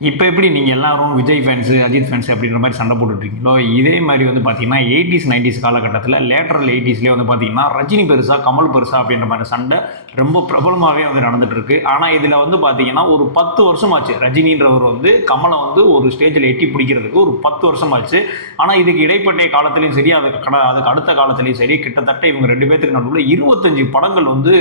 இப்போ எப்படி நீங்கள் எல்லாரும் விஜய் ஃபேன்ஸு அஜித் ஃபேன்ஸ் அப்படின்ற மாதிரி சண்டை போட்டுட்ருக்கீங்களோ இதே மாதிரி வந்து பார்த்தீங்கன்னா 80s 90s காலகட்டத்தில் லேட்டரல் 80ஸ்லேயே வந்து பார்த்தீங்கன்னா ரஜினி பெருசா கமல் பெருசா அப்படின்ற மாதிரி சண்டை ரொம்ப பிரபலமாகவே வந்து நடந்துட்டு இருக்கு. ஆனால் இதில் வந்து பார்த்தீங்கன்னா ஒரு 10 வருஷமாச்சு ரஜினின்றவர் வந்து கமலை வந்து ஒரு ஸ்டேஜில் எட்டி பிடிக்கிறதுக்கு ஒரு 10 வருஷமாச்சு. ஆனால் இதுக்கு இடைப்பட்ட காலத்துலையும் சரி அதுக்கு அடுத்த காலத்துலையும் சரி கிட்டத்தட்ட இவங்க ரெண்டு பேர்த்துக்கு நடுவில் 25 படங்கள் வந்து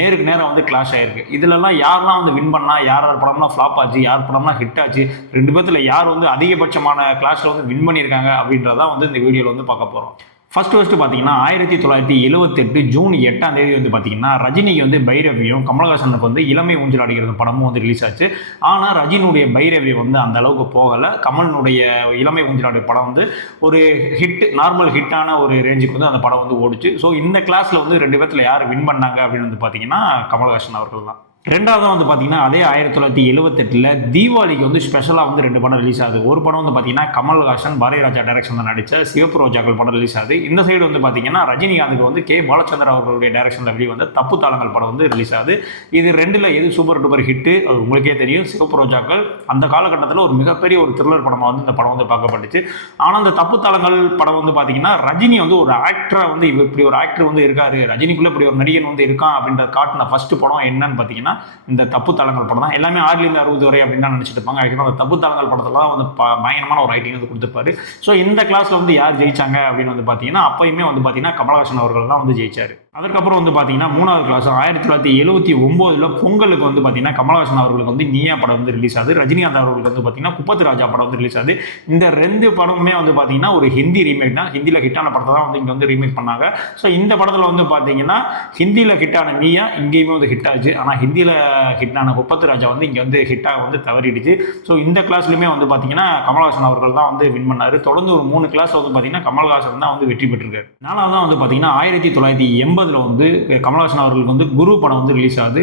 நேருக்கு நேரம் வந்து கிளாஷ் ஆயிருக்கு. இதுலலாம் யாரெல்லாம் வந்து வின் பண்ணா, யார் படம்லாம் ஃப்ளாப் ஆச்சு, யார் படம்லாம் ஹிட் ஆச்சு, ரெண்டு பேர்த்துல யார் வந்து அதிகபட்சமான கிளாஸ்ல வந்து வின் பண்ணியிருக்காங்க அப்படின்றதான் வந்து இந்த வீடியோவில் வந்து பார்க்க போகிறோம். ஃபர்ஸ்ட் பார்த்தீங்கன்னா 1978 ஜூன் 8ஆம் தேதி வந்து பார்த்தீங்கன்னா ரஜினிக்கு வந்து பைரவியும் கமலஹாசனுக்கு வந்து இளமை ஊஞ்சல் அடிக்கிறது படமும் வந்து ரிலீஸ் ஆச்சு. ஆனால் ரஜினியுடைய பைரவி வந்து அந்த அளவுக்கு போகலை. கமலனுடைய இளமை ஊஞ்சல் ஆடிய படம் வந்து ஒரு ஹிட், நார்மல் ஹிட்டான ஒரு ரேஞ்சுக்கு வந்து அந்த படம் வந்து ஓடிச்சு. ஸோ இந்த கிளாஸில் வந்து ரெண்டு பேர்த்தில் யார் வின் பண்ணாங்க அப்படின்னு வந்து பார்த்தீங்கன்னா கமலஹாசன் அவர்கள் தான். ரெண்டாவது வந்து பார்த்தீங்கன்னா அதே 1978 தீபாவளிக்கு வந்து ஸ்பெஷலாக வந்து ரெண்டு படம் ரிலீஸ் ஆகுது. ஒரு படம் வந்து பார்த்தீங்கன்னா கமல்ஹாசன் பாரதிராஜா டைரக்ஷனில் நடித்த சிவப்பு ரோஜாக்கள் படம் ரிலீஸ் ஆகுது. இந்த சைடு வந்து பார்த்தீங்கன்னா ரஜினிகாந்துக்கு வந்து கே பாலச்சந்திரன் அவர்களுடைய டைரக்ஷனில் வெளியே வந்து தப்பு தாளங்கள் படம் வந்து ரிலீஸ் ஆகுது. இது ரெண்டில் எது சூப்பர் டூப்பர் ஹிட்டு அது உங்களுக்கே தெரியும். சிவப்பு ரோஜாக்கள் அந்த காலகட்டத்தில் ஒரு மிகப்பெரிய ஒரு த்ரில்லர் படமாக வந்து இந்த படம் வந்து பார்க்கப்பட்டுச்சு. ஆனால் அந்த தப்பு தாளங்கள் படம் வந்து பார்த்தீங்கன்னா ரஜினி வந்து ஒரு ஆக்டராக வந்து இப்படி ஒரு ஆக்டர் வந்து இருக்காரு, ரஜினிக்குள்ளே இப்படி ஒரு நடிகன் வந்து இருக்கான் அப்படின்ற காட்டின ஃபர்ஸ்ட் படம் என்னன்னு பார்த்தீங்கன்னா இந்த தப்பு தளங்கள் படம் தான். எல்லாமே 6லேருந்து 60 வரை அப்படின்னு தான் நினச்சிட்டு இருப்பாங்க. ஆக்சுவலாக அந்த தப்பு தளங்கள் படத்தில் வந்து பயங்கரமான ஒரு ரைட்டிங் வந்து கொடுத்துருப்பாரு. ஸோ இந்த கிளாஸில் வந்து யார் ஜெயிச்சாங்க அப்படின்னு வந்து பார்த்தீங்கன்னா அப்பயுமே வந்து பார்த்தீங்கன்னா கமலஹாசன் அவர்கள் தான் வந்து ஜெயிச்சார். அதுக்கப்புறம் வந்து பார்த்தீங்கன்னா மூணாவது கிளாஸ் 1979 பொங்கலுக்கு வந்து பார்த்தீங்கன்னா கமலஹாசன் அவர்களுக்கு வந்து நீயா படம் வந்து ரிலீஸ் ஆகுது. ரஜினிகாந்த் அவர்களுக்கு வந்து பார்த்தீங்கன்னா குப்பத்து ராஜா படம் வந்து ரிலீஸ் ஆகுது. இந்த ரெண்டு படமுமே வந்து பார்த்தீங்கன்னா ஒரு ஹிந்தி ரீமேக் தான். ஹிந்தியில் ஹிட்டான படத்தை தான் வந்து இங்கே வந்து ரீமேக் பண்ணாங்க. ஸோ இந்த படத்தில் வந்து பார்த்தீங்கன்னா ஹிந்தியில் ஹிட்டான நீயா இங்கேயுமே வந்து ஹிட் ஆச்சு. ஆனால் ஹிந்தியில் ஹிட்டான குப்பத்து ராஜா வந்து இங்கே வந்து ஹிட்டாக வந்து தவறிடுச்சு. ஸோ இந்த கிளாஸ்லையுமே வந்து பார்த்தீங்கன்னா கமலஹாசன் அவர்கள் தான் வந்து வின் பண்ணார். தொடர்ந்து ஒரு 3 கிளாஸ் வந்து பார்த்தீங்கன்னா கமலஹாசன் தான் வந்து வெற்றி பெற்றிருக்காரு. நாலாவது தான் வந்து பார்த்தீங்கன்னா 1980 வந்து கமலஹாசன் அவர்களுக்கு வந்து குரு படம் வந்து ரிலீஸ் ஆகுது.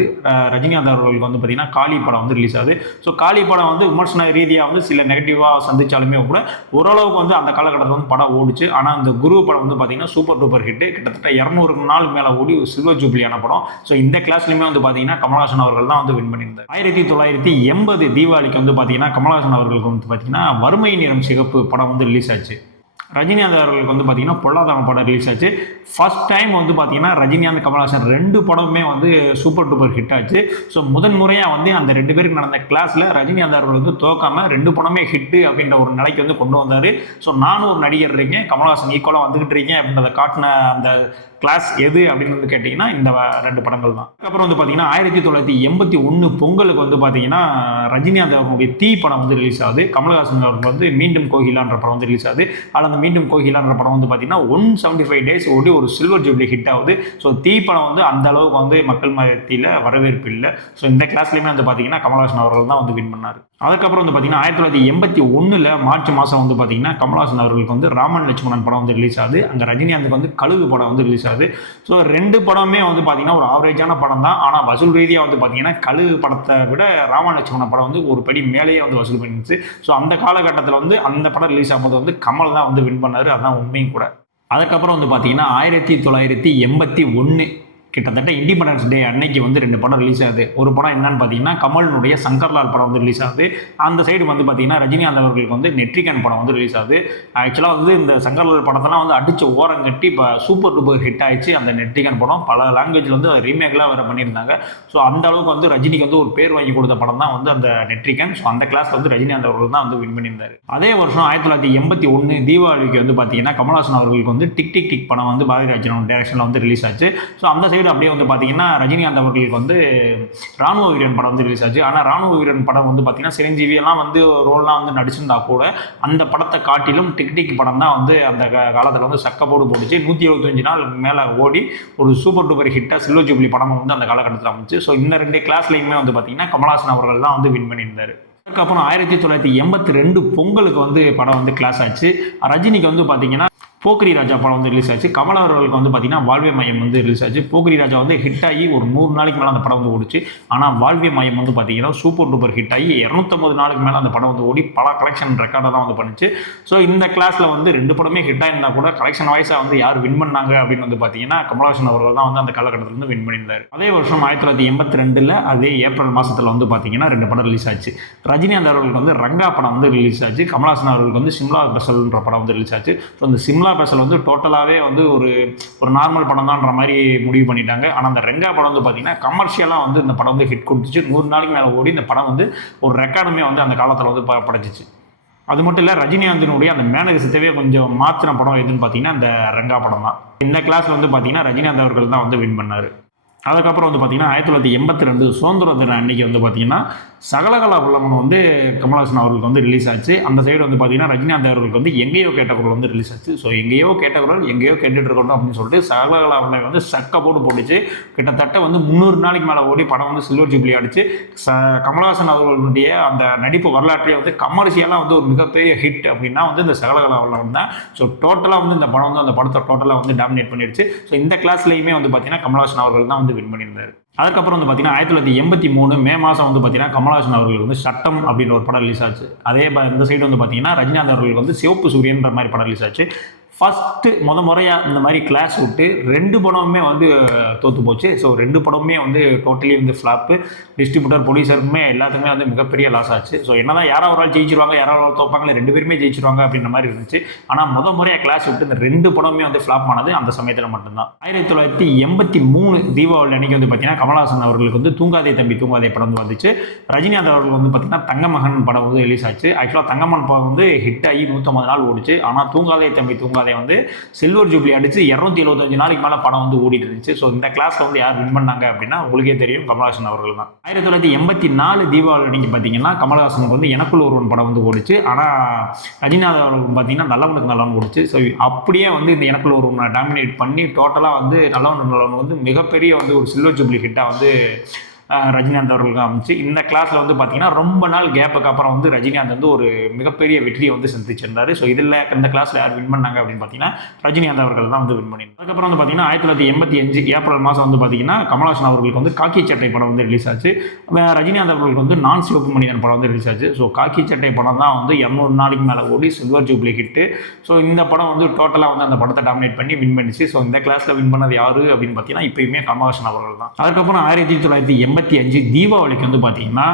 ரஜினிகாந்த் அவர்களுக்கு வந்து பார்த்தீங்கன்னா காளி படம் வந்து ரிலீஸ் ஆகுது. ஸோ காளி படம் வந்து விமர்சன ரீதியாக வந்து சில நெகட்டிவாக சந்திச்சாலுமே கூட ஓரளவுக்கு வந்து அந்த காலகட்டத்தில் வந்து படம் ஓடிச்சு. ஆனால் அந்த குரு படம் வந்து பார்த்தீங்கன்னா சூப்பர் டூப்பர் ஹிட், கிட்டத்தட்ட 200 நாள் மேலே ஓடி சில்வர் ஜூப்ளியான படம். ஸோ இந்த கிளாஸ்லையுமே வந்து பார்த்தீங்கன்னா கமலஹாசன் அவர்கள் தான் வந்து வின் பண்ணியிருந்தார். 1980 தீபாவளிக்கு வந்து பார்த்தீங்கன்னா கமலஹாசன் அவர்களுக்கு வந்து பார்த்தீங்கன்னா வறுமை நிறம் சிகப்பு படம் வந்து ரிலீஸ் ஆச்சு. ரஜினிகாந்த் அவர்களுக்கு வந்து பார்த்தீங்கன்னா பொல்லாதவன் படம் ரிலீஸ் ஆச்சு. ஃபர்ஸ்ட் டைம் வந்து பார்த்தீங்கன்னா ரஜினிகாந்த் கமலஹாசன் ரெண்டு படமுமே வந்து சூப்பர் டூப்பர் ஹிட் ஆச்சு. ஸோ முதன்முறையாக வந்து அந்த ரெண்டு பேருக்கு நடந்த கிளாஸில் ரஜினிகாந்த் அவர்கள் வந்து தோக்காம ரெண்டு படமே ஹிட்டு அப்படின்ற ஒரு நிலைக்கு வந்து கொண்டு வந்தார். ஸோ நானும் ஒரு நடிகர் இருக்கேன், கமலஹாசன் ஈக்குவலாக வந்துகிட்டு இருக்கேன் அப்படின்றத காட்டின அந்த கிளாஸ் எது அப்படின்னு வந்து கேட்டிங்கன்னா இந்த ரெண்டு படங்கள் தான். அதுக்கப்புறம் வந்து பார்த்தீங்கன்னா 1981 பொங்கலுக்கு வந்து பார்த்தீங்கன்னா ரஜினிகாந்த் அவர்களுடைய தீ படம் வந்து ரிலீஸ் ஆகுது. கமலஹாசன் அவர்கள் வந்து மீண்டும் கோகிலான்ற படம் வந்து ரிலீஸ் ஆகுது. அதில் அந்த மீண்டும் கோகிலான்ற படம் வந்து பார்த்தீங்கன்னா 175 days ஓடி ஒரு சில்வர் ஜூப்ளி ஹிட் ஆகுது. ஸோ தீ படம் வந்து அந்த அளவுக்கு வந்து மக்கள் மத்தியில் வரவேற்பு இல்லை. ஸோ இந்த கிளாஸ்லையுமே வந்து பார்த்தீங்கன்னா கமலஹாசன் அவர்கள் தான் வந்து வின் பண்ணார். அதுக்கப்புறம் வந்து பார்த்தீங்கன்னா 1981 மார்ச் மாதம் வந்து பார்த்தீங்கன்னா கமலஹாசன் அவர்களுக்கு வந்து ராமன் லட்சுமணன் படம் வந்து ரிலீஸ் ஆகுது. அங்கே ரஜினிகாந்துக்கு வந்து கழுகு படம் வந்து ரிலீஸ் ஆகுது. ஸோ ரெண்டு படமே வந்து பார்த்தீங்கன்னா ஒரு ஆவரேஜான படம் தான். ஆனால் வசூல் ரீதியாக வந்து பார்த்தீங்கன்னா கழுகு படத்தை விட ராமன் லட்சுமணன் படம் வந்து ஒரு படி மேலேயே வந்து வசூல் பண்ணிருச்சு. ஸோ அந்த காலகட்டத்தில் வந்து அந்த படம் ரிலீஸ் ஆகும்போது வந்து கமல் தான் வந்து வின் பண்ணார். அதுதான் உண்மையும் கூட. அதுக்கப்புறம் வந்து பார்த்தீங்கன்னா 1981 கிட்டத்தட்ட இண்டிபெண்டன்ஸ் டே அன்னைக்கு வந்து ரெண்டு படம் ரிலீஸ் ஆகுது. ஒரு படம் என்னன்னு பார்த்தீங்கன்னா கமலினுடைய சங்கர்லால் படம் வந்து ரிலீஸ் ஆகுது. அந்த சைடு வந்து பார்த்தீங்கன்னா ரஜினிகாந்த் அவர்களுக்கு வந்து நெட்ரிகன் படம் வந்து ரிலீஸ் ஆகுது. ஆக்சுவலாக வந்து இந்த சங்கர்லால் படத்தெல்லாம் வந்து அடிச்சு ஓரம் கட்டி இப்போ சூப்பர் டூப்பர் ஹிட் ஆயிடுச்சு. அந்த நெட்ரிகன் படம் பல லாங்குவேஜில் வந்து ரீமேக்லாம் வேறு பண்ணியிருந்தாங்க. ஸோ அந்த அளவுக்கு வந்து ரஜினிக்கு வந்து ஒரு பேர் வாங்கி கொடுத்த படம் தான் வந்து அந்த நெட்ரிகன். ஸோ அந்த கிளாஸ் வந்து ரஜினிகாந்த் அவர்கள் தான் வந்து வின் பண்ணியிருந்தார். அதே வருஷம் 1981 தீபாவளிக்கு வந்து பார்த்தீங்கன்னா கமலஹாசன் அவர்களுக்கு வந்து டிக் டிக் டிக் படம் வந்து பாரதிராஜன் டைரக்ஷனில் வந்து ரிலீஸ் ஆச்சு. ஸோ அந்த சைடு அப்படியே வந்து பார்த்தீங்கன்னா ரஜினிகாந்த் அவர்களுக்கு வந்து ராணுவ வீரன் படம் வந்து ரிலீஸ் ஆச்சு. ஆனால் ராணுவ வீரன் படம் வந்து பார்த்தீங்கன்னா சிரஞ்சீவி எல்லாம் வந்து ரோல்லாம் வந்து நடிச்சிருந்தா கூட அந்த படத்தை காட்டிலும் டிக் டிக் படம் தான் வந்து அந்த காலத்தில் வந்து சக்கப்போடு போட்டுச்சு. 175 நாள் மேலே ஓடி ஒரு சூப்பர் டூப்பர் ஹிட்டாக சில்வர் ஜூப்ளி படம் வந்து அந்த காலகட்டத்தில் அமைச்சு. ஸோ இந்த ரெண்டு கிளாஸ்லையுமே வந்து பார்த்தீங்கன்னா கமலஹாசன் அவர்கள் தான் வந்து வின் பண்ணியிருந்தார். அதுக்கப்புறம் 1982 பொங்கலுக்கு வந்து படம் வந்து கிளாஸ் ஆச்சு. ரஜினிக்கு வந்து பார்த்தீங்கன்னா போக்கிரி ராஜா படம் வந்து ரிலீஸ் ஆச்சு. கமல் அவர்களுக்கு வந்து பார்த்தீங்கன்னா வாழ்வே மையம் வந்து ரிலீஸ் ஆச்சு. போக்கிரி ராஜா வந்து ஹிட் ஆகி ஒரு 100 நாளைக்கு மேலே அந்த படம் வந்து ஓடிச்சு. ஆனால் வாழ்வே மையம் வந்து பார்த்தீங்கன்னா சூப்பர் டூப்பர் ஹிட் ஆகி 250 நாளுக்கு மேலே அந்த படம் வந்து ஓடி பல கலெக்ஷன் ரெக்கார்டாக தான் வந்து பண்ணுச்சு. ஸோ இந்த கிளாஸில் வந்து 2 படமே ஹிட் ஆயிருந்தால் கூட கலெக்ஷன் வாய்ஸாக வந்து யார் வின் பண்ணாங்க அப்படின்னு வந்து பார்த்தீங்கன்னா கமலஹாசன் அவர்கள் தான் வந்து அந்த காலகட்டத்தில் வந்து வின் பண்ணியிருந்தார். அதே வருஷம் 1982 அதே ஏப்ரல் மாதத்தில் வந்து பார்த்தீங்கன்னா 2 படம் ரிலீஸ் ஆச்சு. ரஜினிகாந்த் அவர்களுக்கு வந்து ரங்கா படம் வந்து ரிலீஸ் ஆச்சு. கமலஹாசன் அவர்களுக்கு வந்து சிம்லா ஸ்பெஷல்ன்ற படம் வந்து ரிலீஸ் ஆச்சு. ஸோ இந்த சிம்லா ஸ்பெஷல் வந்து டோட்டலாகவே வந்து ஒரு நார்மல் படம் தான்ன்ற மாதிரி முடிவு பண்ணிட்டாங்க. ஆனால் அந்த ரெங்கா படம் வந்து பார்த்தீங்கன்னா கமர்ஷியலாக வந்து இந்த படம் வந்து ஹிட் கொடுத்துச்சு. 100 நாளைக்கு மேலே ஓடி இந்த படம் வந்து ஒரு ரெக்கார்டுமே வந்து அந்த காலத்தில் வந்து படைச்சிச்சு. அது மட்டும் இல்லை, ரஜினிகாந்தினுடைய அந்த மேனரிசத்தவே கொஞ்சம் மாற்றின படம் எதுன்னு பார்த்தீங்கன்னா இந்த ரெங்கா படம் தான். இந்த கிளாஸில் வந்து பார்த்தீங்கன்னா ரஜினிகாந்த் அவர்கள் தான் வந்து வின் பண்ணார். அதுக்கப்புறம் வந்து பார்த்தீங்கன்னா 1982 சுதந்திர தின அன்னைக்கு வந்து பார்த்தீங்கன்னா சகலகலா வல்லவன் வந்து கமலஹாசன் அவர்களுக்கு வந்து ரிலீஸ் ஆச்சு. அந்த சைடு வந்து பார்த்தீங்கன்னா ரஜினிகாந்த் அவர்களுக்கு வந்து எங்கேயோ கேட்ட குரல் வந்து ரிலீஸ் ஆச்சு. ஸோ எங்கேயோ கேட்ட குரல் எங்கேயோ கேட்டுட்டு இருக்கணும் அப்படின்னு சொல்லிட்டு சகலகலா வல்லவன் வந்து சக்க போட்டுச்சு. கிட்டத்தட்ட வந்து 300 நாளைக்கு மேலே ஓடி படம் வந்து சில்வர் ஜூப்ளி அடிச்சு கமலஹாசன் அவர்களுடைய அந்த நடிப்பு வரலாற்றையே வந்து கமர்ஷியலாக வந்து ஒரு மிகப்பெரிய ஹிட் அப்படின்னா வந்து இந்த சகலகலா வல்லவன் தான். ஸோ டோட்டலாக வந்து இந்த படம் வந்து அந்த படத்தை டோட்டலாக வந்து டாமினேட் பண்ணிடுச்சு. ஸோ இந்த கிளாஸ்லையுமே வந்து பார்த்தீங்கன்னா கமலஹாசன் அவர்கள் தான் வந்து வின் பண்ணியிருந்தார். அதுக்கப்புறம் வந்து பார்த்தீங்கன்னா 1983 மே மாதம் வந்து பார்த்தீங்கன்னா கமலஹாசன் அவர்களுக்கு வந்து சட்டம் அப்படின்ற ஒரு படம் ரிலீஸ் ஆச்சு. அதே இந்த சைடு வந்து பார்த்தீங்கன்னா ரஜினிகாந்த் அவர்களுக்கு வந்து சிவப்பு சூரியன்ற மாதிரி படம் ரிலீஸ் ஆச்சு. ஃபஸ்ட்டு முறையாக இந்த மாதிரி கிளாஸ் விட்டு 2 படமுமே வந்து தோற்று போச்சு. ஸோ 2 படமுமே வந்து டோட்டலி வந்து ஃப்ளாப்பு. டிஸ்ட்ரிபியூட்டர் ப்ரொடியூசருக்குமே எல்லாத்துக்குமே வந்து மிகப்பெரிய லாஸ் ஆச்சு. ஸோ என்னதான் யாராவது ஒரு ஆள் ஜெயிச்சிருவாங்க, யாராவது ஒரு தோப்பாங்களே, 2 பேருமே ஜெயிச்சிருவாங்க அப்படின்ற மாதிரி இருந்துச்சு. ஆனால் முறையாக கிளாஸ் விட்டு இந்த 2 படமுமே வந்து ஃப்ளாப் ஆனது அந்த சமயத்தில் மட்டும்தான். 1983 தீபாவளி அன்னைக்கு வந்து பார்த்தீங்கன்னா கமலஹாசன் அவர்களுக்கு வந்து தூங்காதே தம்பி தூங்காதே படம் வந்து வந்துச்சு. ரஜினிகாந்த் அவர்கள் வந்து பார்த்தீங்கன்னா தங்கமகன் படம் வந்து ரிலீஸ் ஆச்சு. ஆக்சுவலாக தங்கமகன் படம் வந்து ஹிட் ஆகி 150 நாள் ஓடிச்சு. ஆனால் தூங்காதே தம்பி தூங்காதே வந்து சில்வர் ஜூப்ளி அடிச்சு 275 நாளைக்கு மேலே படம் வந்து ஓடிட்டு இருந்துச்சு. ஸோ இந்த கிளாஸில் வந்து யார் வின் பண்ணாங்க அப்படின்னா உங்களுக்கே தெரியும், கமலஹாசன் அவர்கள் தான். 1984 தீபாவளி அன்னைக்கு பார்த்தீங்கன்னா கமலஹாசனுக்கு வந்து எனக்குள்ள ஒருவன் படம் வந்து ஓடிச்சு. ஆனால் ரஜினிகாந்த் அவர்கள் பார்த்தீங்கன்னா நல்லவனுக்கு நல்லவன் ஓடிச்சு. ஸோ அப்படியே வந்து இந்த எனக்குள்ள ஒருவனை டாமினேட் பண்ணி டோட்டலாக வந்து நல்லவனுக்கு நல்லவன் வந்து மிகப்பெரிய வந்து ஒரு சில்வர் ஜூப்ளி ஹிட்டாக வந்து ரஜினிகாந்த் அவர்களுக்கு அமைச்சு. இந்த கிளாஸில் வந்து பார்த்தீங்கன்னா ரொம்ப நாள் கேப்புக்கு அப்புறம் வந்து ரஜினிகாந்த் வந்து ஒரு மிகப்பெரிய வெற்றியை வந்து சந்திச்சிருந்தார். ஸோ இதில் இந்த கிளாஸில் யார் வின் பண்ணாங்க அப்படின்னு பார்த்தீங்கன்னா ரஜினிகாந்த் அவர்கள் தான் வந்து வின் பண்ணியிருந்தார். அதுக்கப்புறம் வந்து பார்த்தீங்கன்னா 1985 ஏப்ரல் மாதம் வந்து பார்த்தீங்கன்னா கமலஹாசன் அவர்களுக்கு வந்து காக்கி சட்டை படம் வந்து ரிலீஸ் ஆச்சு. ரஜினிகாந்த் அவர்களுக்கு வந்து நான் சிவப்பு மனிதன் படம் வந்து ரிலீஸ் ஆச்சு. ஸோ காக்கி சட்டை படம் தான் வந்து 200 நாளைக்கு மேலே ஓடி சில்வர் ஜூப்ளி ஹிட்டு. ஸோ இந்த படம் வந்து டோட்டலாக வந்து அந்த படத்தை டாமினேட் பண்ணி வின் பண்ணிச்சு. ஸோ இந்த கிளாஸில் வின் பண்ணது யார் அப்படின்னு பார்த்தீங்கன்னா இப்போயுமே கமலஹாசன் அவர்கள் தான். அதுக்கப்புறம் 1985 தீபாவளிக்கு வந்து பார்த்தீங்கன்னா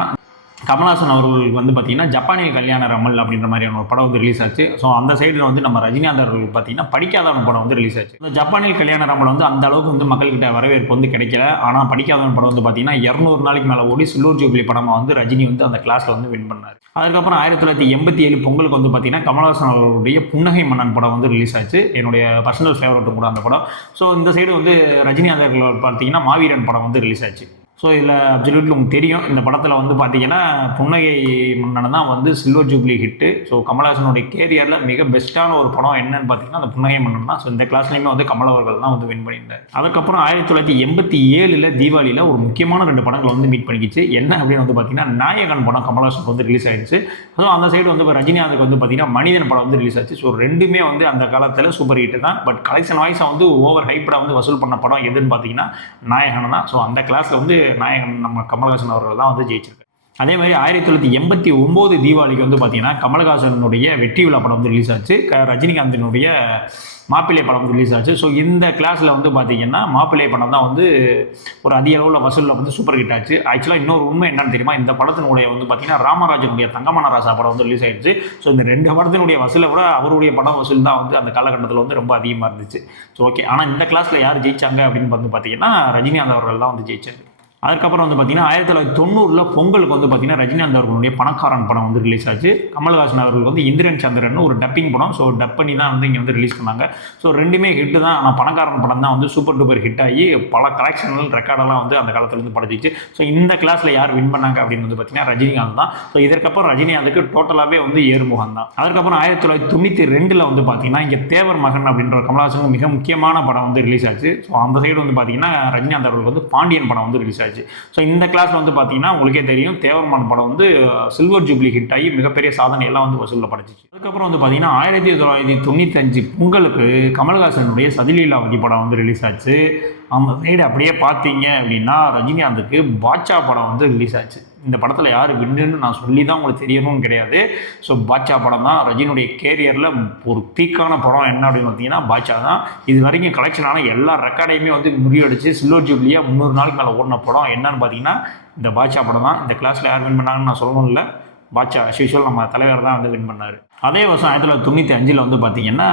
கமலஹாசன் அவர்களுக்கு வந்து பார்த்தீங்கன்னா ஜப்பானிய கல்யாண ரமல் அப்படின்ற மாதிரியான ஒரு படம் வந்து ரிலீஸ் ஆச்சு. ஸோ அந்த சைடில் வந்து நம்ம ரஜினிகாந்த் அவர்கள் பார்த்தீங்கன்னா படிக்காதவன் படம் வந்து ரிலீஸ் ஆச்சு. இந்த ஜப்பானிய கல்யாண ரமல் வந்து அந்த அளவுக்கு வந்து மக்கள்கிட்ட வரவேற்பு வந்து கிடைக்கல. ஆனால் படிக்காதவன் படம் வந்து பார்த்தீங்கன்னா 200 நாளைக்கு மேலே ஓடி சில்வர் ஜூப்ளி படமாக வந்து ரஜினி வந்து அந்த கிளாஸில் வந்து வின் பண்ணார். அதுக்கப்புறம் 1987 பொங்கலுக்கு வந்து பார்த்தீங்கன்னா கமலஹாசன் அவர்களுடைய புன்னகை மன்னன் படம் வந்து ரிலீஸ் ஆச்சு. என்னுடைய பர்சனல் ஃபேவரட்டும் கூட அந்த படம். ஸோ இந்த சைடு வந்து ரஜினிகாந்த் அவர்கள் பார்த்தீங்கன்னா மாவீரன் படம் வந்து ரிலீஸ் ஆச்சு. ஸோ இதில் அப்சல்யூட்லி உங்களுக்கு தெரியும், இந்த படத்தில் வந்து பார்த்தீங்கன்னா புன்னகை மன்னன் தான் வந்து சில்வர் ஜூப்ளி ஹிட்டு. ஸோ கமலஹாசனுடைய கேரியரில் மிக பெஸ்ட்டான ஒரு படம் என்னன்னு பார்த்தீங்கன்னா அந்த புன்னகை மன்னன் தான். ஸோ இந்த கிளாஸ்லையுமே வந்து கமல் அவர்கள் தான் வந்து வின் பண்ணியிருந்தார். அதுக்கப்புறம் 1987 தீபாவளியில் ஒரு முக்கியமான 2 படங்கள் வந்து மீட் பண்ணிக்கிச்சு. என்ன அப்படின்னு வந்து பார்த்தீங்கன்னா நாயகன் படம் கமலஹாசன் வந்து ரிலீஸ் ஆகிடுச்சு. ஸோ அந்த சைடு வந்து இப்போ ரஜினிகாந்துக்கு வந்து பார்த்தீங்கன்னா மனிதன் படம் வந்து ரிலீஸ் ஆச்சு. ஸோ 2மே வந்து அந்த காலத்தில் சூப்பர் ஹிட்டு தான். பட் கலெக்ஷன் வாய்ஸாக வந்து ஓவர் ஹைப்படாக வந்து வசூல் பண்ண படம் எதுன்னு பார்த்தீங்கன்னா நாயகன் தான். ஸோ அந்த கிளாஸில் வந்து நாயகன் நம்ம கமலஹாசன் அவர்கள் தான் வந்து ஜெயிச்சிருக்காரு. அதே மாதிரி 1989 தீபாவளிக்கு வந்து பார்த்தீங்கன்னா கமலஹாசனுடைய வெற்றி விழா படம் வந்து ரிலீஸ் ஆச்சு. ரஜினிகாந்தினுடைய மாப்பிள்ளை படம் வந்து ரிலீஸ் ஆச்சு. ஸோ இந்த கிளாஸில் வந்து பார்த்தீங்கன்னா மாப்பிள்ளை படம் தான் வந்து ஒரு அதிக அளவில் வசூலில் வந்து சூப்பர் ஹிட் ஆச்சு. ஆக்சுவலாக இன்னொரு உண்மை என்னன்னு தெரியுமா, இந்த படத்தினுடைய வந்து பார்த்தீங்கன்னா ராமராஜனுடைய தங்கமான ராசா படம் வந்து ரிலீஸ் ஆயிடுச்சு. ஸோ இந்த 2 படத்தினுடைய வசூலை விட அவருடைய படம் வசூல் தான் வந்து அந்த காலகட்டத்தில் வந்து ரொம்ப அதிகமாக இருந்துச்சு. ஸோ ஓகே, ஆனால் இந்த கிளாஸில் யார் ஜெயிச்சாங்க அப்படின்னு வந்து பார்த்தீங்கன்னா ரஜினிகாந்த் அவர்கள் தான் வந்து ஜெயிச்சார். அதுக்கப்புறம் வந்து பார்த்தீங்கன்னா 1990 பொங்கலுக்கு வந்து பார்த்தீங்கன்னா ரஜினிகாந்த் அவர்களுடைய பணக்காரன் படம் வந்து ரிலீஸ் ஆச்சு. கமல்ஹாசன் அவர்களுக்கு வந்து இந்திரன் சந்திரன் ஒரு டப்பிங் படம். ஸோ டப் பண்ணி தான் வந்து இங்கே வந்து ரிலீஸ் பண்ணாங்க. ஸோ 2மே ஹிட்டு தான். ஆனால் பணக்காரன் படம் தான் வந்து சூப்பர் டூப்பர் ஹிட் ஆகி பல கலெக்ஷனல் ரெக்கார்டெல்லாம் வந்து அந்த காலத்தில் வந்து படைச்சிச்சு. ஸோ இந்த கிளாஸில் யார் வின் பண்ணாங்க அப்படின்னு வந்து பார்த்தீங்கன்னா ரஜினிகாந்த் தான். ஸோ இதற்கப்புறம் ரஜினிகாந்துக்கு டோட்டலாகவே வந்து ஏறுமுகம் தான். அதுக்கப்புறம் 1992 வந்து பார்த்தீங்கன்னா இங்கே தேவர் மகன் அப்படின்ற கமல்ஹாசனுக்கு மிக முக்கியமான படம் வந்து ரிலீஸ் ஆச்சு. ஸோ அந்த சைடு வந்து பார்த்தீங்கன்னா ரஜினிகாந்த் அவர்களுக்கு வந்து பாண்டியன் படம் வந்து ரிலீஸ் ஆச்சு. ஆச்சு. ஸோ இந்த கிளாஸில் வந்து பார்த்தீங்கன்னா உங்களுக்கே தெரியும் தேவர்மான் படம் வந்து சில்வர் ஜூப்ளி ஹிட் ஆகி மிகப்பெரிய சாதனையெல்லாம் வந்து வசூலில் படைச்சிச்சு. அதுக்கப்புறம் வந்து பார்த்தீங்கன்னா 1995 பொங்கலுக்கு கமல்ஹாசனுடைய சதிலீலாவதி படம் வந்து ரிலீஸ் ஆச்சு. அந்த சைடு அப்படியே பார்த்தீங்க அப்படின்னா ரஜினிகாந்துக்கு பாட்சா படம் வந்து ரிலீஸ் ஆச்சு. இந்த படத்தில் யார் வின்னுன்னு நான் சொல்லி தான் உங்களுக்கு தெரியணும்னு கிடையாது. ஸோ பாட்சா படம் தான் ரஜினியுடைய கேரியரில் ஒரு பீக்கான படம். என்ன அப்படின்னு பார்த்தீங்கன்னா பாட்சா தான். இது வரைக்கும் கலெக்ஷனான எல்லா ரெக்கார்டையுமே வந்து முறியடிச்சு சில்வர் ஜூப்ளியாக 300 நாளைக்கு மேலே ஓடின படம் என்னன்னு பார்த்தீங்கன்னா இந்த பாட்சா படம் தான். இந்த கிளாஸில் யார் வின் பண்ணாங்கன்னு நான் சொல்லணும் இல்லை, பாட்சா யூஷுவல் நம்ம தலைவர் தான் வந்து வின் பண்ணார். அதே வருஷம் 1995 வந்து பார்த்தீங்கன்னா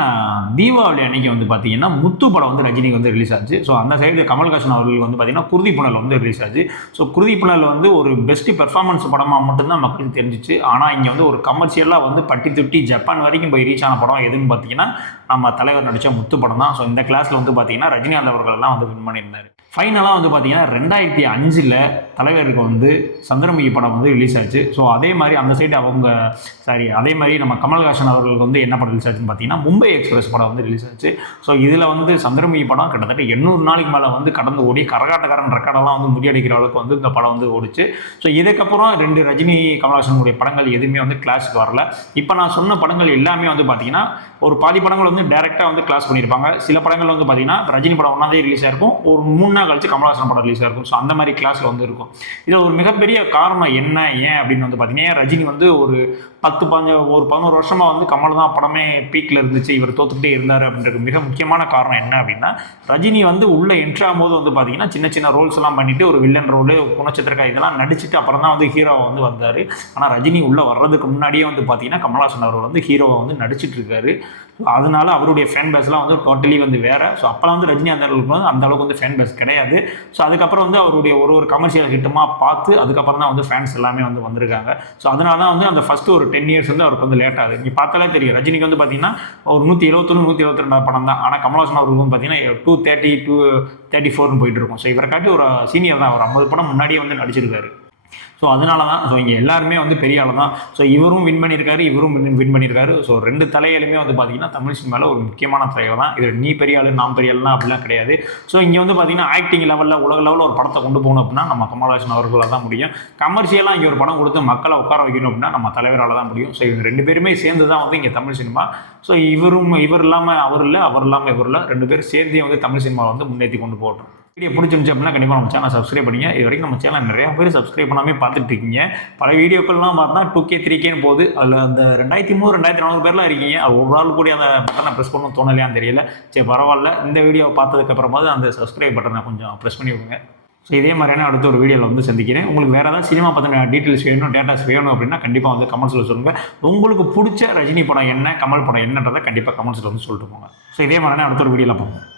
தீபாவளி அன்னைக்கு வந்து பார்த்தீங்கன்னா முத்து படம் வந்து ரஜினிக்கு வந்து ரிலீஸ் ஆச்சு. ஸோ அந்த சைடு கமல்ஹாசன் அவர்களுக்கு வந்து பார்த்தீங்கன்னா குருதி புனல் வந்து ரிலீஸ் ஆச்சு. ஸோ குருதி புனல் வந்து ஒரு பெஸ்ட் பெர்ஃபார்மன்ஸ் படமாக மட்டும்தான் மக்களுக்கு தெரிஞ்சிச்சு. ஆனால் இங்கே வந்து ஒரு கமர்ஷியலாக வந்து பட்டி தொட்டி ஜப்பான் வரைக்கும் போய் ரீச் ஆன படம் எதுன்னு பார்த்தீங்கன்னா நம்ம தலைவர் நடித்த முத்து படம் தான். ஸோ இந்த கிளாஸில் வந்து பார்த்தீங்கன்னா ரஜினிகாந்த் அவர்கள்லாம் வந்து வின் பண்ணியிருந்தார். ஃபைனலாக வந்து பார்த்தீங்கன்னா 2005 தலைவருக்கு வந்து சந்திரமுகி படம் வந்து ரிலீஸ் ஆச்சு. ஸோ அதே மாதிரி அந்த சைடு அதே மாதிரி நம்ம கமல்ஹாசன் அவர்களுக்கு வந்து என்ன படம் ரிலீஸ் ஆச்சுன்னு பார்த்தீங்கன்னா மும்பை எக்ஸ்பிரஸ் படம் வந்து ரிலீஸ் ஆச்சு. ஸோ இதில் வந்து சந்திரமுகி படம் கிட்டத்தட்ட 800 நாளைக்கு மேலே வந்து கடந்து ஓடி கரகாட்டக்காரன் ரெக்கார்டெல்லாம் வந்து முறியடிக்கிற அளவுக்கு வந்து இந்த படம் வந்து ஓடிச்சு. ஸோ இதுக்கப்புறம் 2 ரஜினி கமல்ஹாசனுடைய படங்கள் எதுவுமே வந்து கிளாஸுக்கு வரல. இப்போ நான் சொன்ன படங்கள் எல்லாமே வந்து பார்த்தீங்கன்னா ஒரு பாதி படங்கள் வந்து டேரெக்டாக வந்து கிளாஸ் பண்ணியிருப்பாங்க. சில படங்கள் வந்து பார்த்தீங்கன்னா ரஜினி படம் ஒன்றாந்தே ரிலீஸ் ஆயிருக்கும், ஒரு 3 நாள் கழிச்சு கமல்ஹாசன் படம் ரிலீஸ் ஆயிருக்கும். ஸோ அந்த மாதிரி கிளாஸில் வந்து இருக்கும். இதில் ஒரு மிகப்பெரிய காரணம் என்ன ஏன் அப்படின்னு வந்து பார்த்தீங்கன்னா ரஜினி வந்து ஒரு 11 வருஷமாக வந்து கமல் தான் படமே பீக்கில் இருந்துச்சு, இவர் தோத்துக்கிட்டே இருந்தார் அப்படின்றது மிக முக்கியமான காரணம் என்ன அப்படின்னா ரஜினி வந்து உள்ளே என்ட்ரி ஆகும்போது வந்து பார்த்தீங்கன்னா சின்ன சின்ன ரோல்ஸ் எல்லாம் பண்ணிட்டு ஒரு வில்லன் ரோலு குணச்சித்திரக்கா இதெல்லாம் நடிச்சுட்டு அப்புறம் தான் வந்து ஹீரோவை வந்து வந்தார். ஆனால் ரஜினி உள்ளே வர்றதுக்கு முன்னாடியே வந்து பார்த்தீங்கன்னா கமல்ஹாசன் அவர்கள் வந்து ஹீரோவை வந்து நடிச்சிட்டு இருக்காரு. அதனால அவருடைய ஃபேன் பேஸ்லாம் வந்து டோட்டலி வந்து வேறு. ஸோ அப்போலாம் வந்து ரஜினி அந்த அளவுக்கு வந்து அந்த அளவுக்கு வந்து ஃபேன் பேஸ் கிடையாது. ஸோ அதுக்கப்புறம் வந்து அவருடைய ஒரு கமர்ஷியல் ஹிட்டுமாக பார்த்து அதுக்கப்புறம் தான் வந்து ஃபேன்ஸ் எல்லாமே வந்து வந்திருக்காங்க. ஸோ அதனால தான் வந்து அந்த ஃபஸ்ட்டு ஒரு 10 இயர்ஸ் வந்து அவருக்கு வந்து லேட் ஆகுது. நீங்கள் பார்த்தாலே தெரியும் ரஜினிக்கு வந்து பார்த்தீங்கன்னா ஒரு 171 172 படம் தான். ஆனால் கமல்ஹாசன் அவருக்கு வந்து பார்த்தீங்கன்னா 230 234 போயிட்டு இருக்கும். ஸோ இவரை காட்டி ஒரு சீனியர் தான், ஒரு 50 படம் முன்னாடியே வந்து நடிச்சிருக்காரு. ஸோ அதனால தான் ஸோ இங்கே எல்லாருமே வந்து பெரிய ஆள் தான். ஸோ இவரும் வின் பண்ணியிருக்காரு, இவரும் வின் பண்ணியிருக்காரு. ஸோ 2 தலையிலுமே வந்து பார்த்தீங்கன்னா தமிழ் சினிமாவில் ஒரு முக்கியமான தலைவர் தான். இதில் நீ பெரிய ஆள் நான் பெரிய ஆள்லாம் அப்படிலாம் கிடையாது. ஸோ இங்கே வந்து பார்த்தீங்கன்னா ஆக்டிங் லெவலில் உலக லெவலில் ஒரு படத்தை கொண்டு போகணும் அப்படின்னா நம்ம கமல்ஹாசன் அவர்களால் தான் முடியும். கமர்ஷியலாக இங்கே ஒரு படம் கொடுத்து மக்களை உட்கார வைக்கணும் அப்படின்னா நம்ம தலைவரால் தான் முடியும். ஸோ இவங்க 2 பேருமே சேர்ந்து தான் வந்து இங்கே தமிழ் சினிமா. ஸோ இவர் இல்லாமல் அவர் இல்லை, அவர் இல்லாமல் இவர் இல்லை, 2 பேரும் சேர்ந்தே வந்து தமிழ் சினிமாவை வந்து முன்னேற்றி கொண்டு போகட்டும். வீடியோ பிடிச்சிருந்துச்சு அப்படின்னா கண்டிப்பாக நம்ம சேனல் சப்ஸ்கிரைப் பண்ணிங்க. இது வரைக்கும் நம்ம சேனல் நிறையா பேர் சப்ஸ்கிரைப் பண்ணாமே பார்த்துட்டு இருக்கீங்க. பல வீடியோக்கள்லாம் பார்த்தா 2K 3Kன்னு போகுது. அதில் அந்த 2300 2400 பேர்லாம் இருக்கீங்க. அது ஒரு ஆள் கூட அந்த பட்டனை ப்ரெஸ் பண்ணணும் தோணலையான்னு தெரியல. சரி பரவாயில்ல, இந்த வீடியோ பார்த்ததுக்கப்புறமாவது அந்த சப்ஸ்கிரைப் பட்டனை கொஞ்சம் ப்ரெஸ் பண்ணி விடுங்க. ஸோ இதே மாதிரியான அடுத்த ஒரு வீடியோவில் வந்து சந்திக்கிறேன். உங்களுக்கு வேறு ஏதாவது சினிமா பற்றின டீட்டெயில்ஸ் வேணும், டேட்டாஸ் வேணும் அப்படின்னா கண்டிப்பாக வந்து கமெண்ட்ஸில் சொல்லுங்கள். உங்களுக்கு பிடிச்ச ரஜினி படம் என்ன, கமல் படம் என்னன்றதை கண்டிப்பாக கமெண்ட்ஸில் வந்து சொல்லிட்டு போங்க. ஸோ இதே மாதிரியான அடுத்த ஒரு வீடியோவில் பார்ப்போம்.